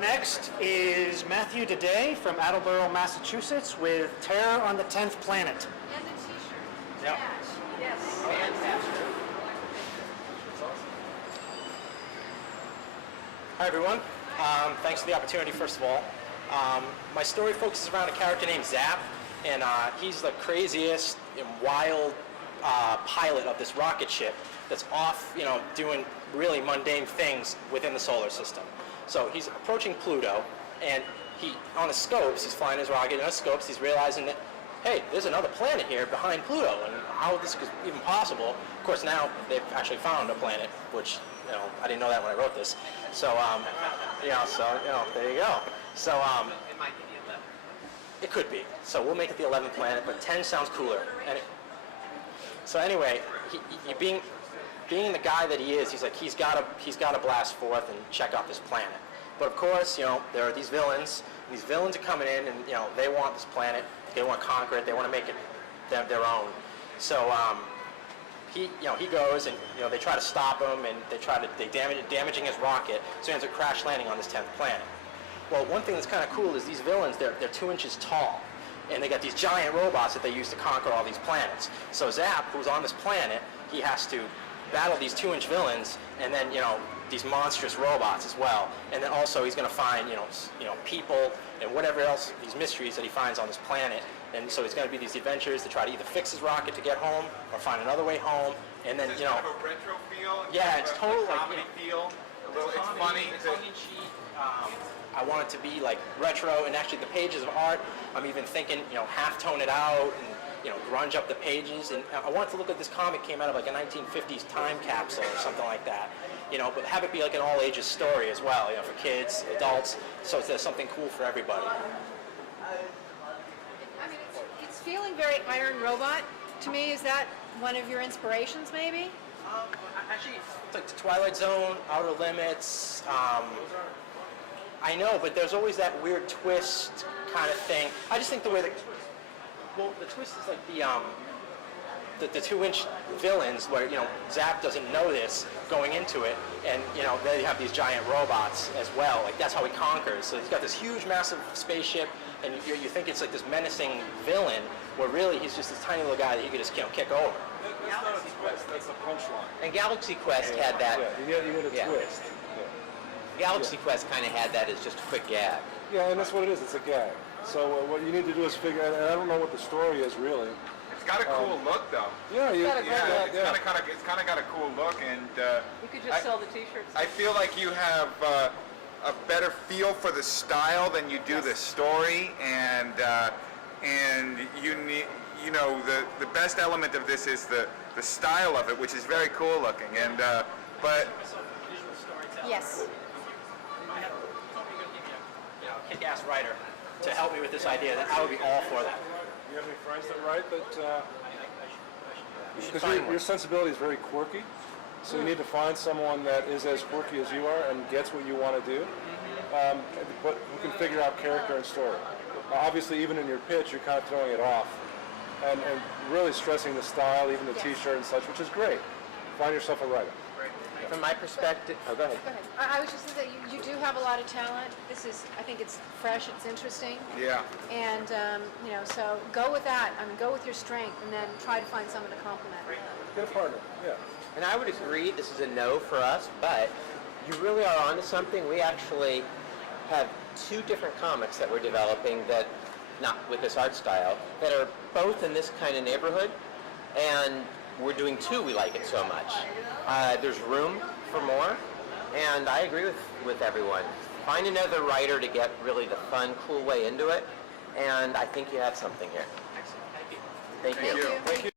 Up next is Matthew Daday from Attleboro, Massachusetts with Terror on the 10th Planet. And a t-shirt. Yep. Yes. Fantastic. Hi everyone. Thanks for the opportunity, first of all. My story focuses around a character named Zap, and he's the craziest and wild pilot of this rocket ship that's off, doing really mundane things within the solar system. So he's approaching Pluto, and on his scopes, he's flying his rocket, and on his scopes, he's realizing that, hey, there's another planet here behind Pluto, and how this is even possible. Of course, now they've actually found a planet, which, I didn't know that when I wrote this. So, there you go. So, It might be the 11th. it could be. So we'll make it the 11th planet, but 10 sounds cooler. So anyway, he being the guy that he is, he's got to blast forth and check out this planet. But of course, there are these villains. These villains are coming in, and they want this planet. They want to conquer it. They want to make it their own. So he goes, and they try to stop him, and they damaging his rocket. So he ends up crash landing on this 10th planet. Well, one thing that's kind of cool is these villains. They're 2 inches tall, and they got these giant robots that they use to conquer all these planets. So Zap, who's on this planet, he has to battle these 2-inch villains, and then these monstrous robots as well. And then also he's going to find people and whatever else, these mysteries that he finds on this planet. And so it's going to be these adventures to try to either fix his rocket to get home or find another way home. And then It's kind of a retro feel. Yeah, it's totally like comedy feel. A little, it's funny. I want it to be like retro, and actually the pages of art, I'm even thinking, half-tone it out and grunge up the pages. And I want it to look like this comic came out of like a 1950s time capsule or something like that. But have it be like an all-ages story as well, for kids, adults, so there's something cool for everybody. I mean, it's feeling very Iron Robot to me. Is that one of your inspirations, maybe? Actually, it's like the Twilight Zone, Outer Limits. I know, but there's always that weird twist kind of thing. I just think the way the twist is like the 2-inch villains, where Zap doesn't know this going into it, and they have these giant robots as well. Like that's how he conquers. So he's got this huge, massive spaceship, and you think it's like this menacing villain, where really he's just this tiny little guy that you could just kick over. That's not a twist, that's a punchline. And Galaxy Quest had that. Yeah, you need a twist. Galaxy Quest kind of had that as just a quick gag. Yeah, and that's what it is, it's a gag. So what you need to do is figure out, and I don't know what the story is really. It's got a cool look, though. Yeah, It's kind of got a cool look, and You could just sell the t-shirts. I feel like you have a better feel for the style than you do the story, and you need, the best element of this is the style of it, which is very cool looking, and but. Yes. I have somebody going to give me a kick-ass writer to help me with this idea, then I would be all for that. Do you have any friends that write that? Because your sensibility is very quirky, so you need to find someone that is as quirky as you are and gets what you want to do. But who can figure out character and story. Obviously, even in your pitch, you're kind of throwing it off, and really stressing the style, even the T-shirt and such, which is great. Find yourself a writer. From my perspective, go ahead. Go ahead. I was just going to say, you do have a lot of talent. I think it's fresh, it's interesting. Yeah. And, so go with that. Go with your strength, and then try to find someone to complement. Get a partner, yeah. And I would agree this is a no for us, but you really are onto something. We actually have 2 different comics that we're developing that, not with this art style, that are both in this kind of neighborhood, and we're doing 2, we like it so much. There's room for more, and I agree with everyone. Find another writer to get really the fun, cool way into it, and I think you have something here. Excellent. Thank you. Thank you. Thank you.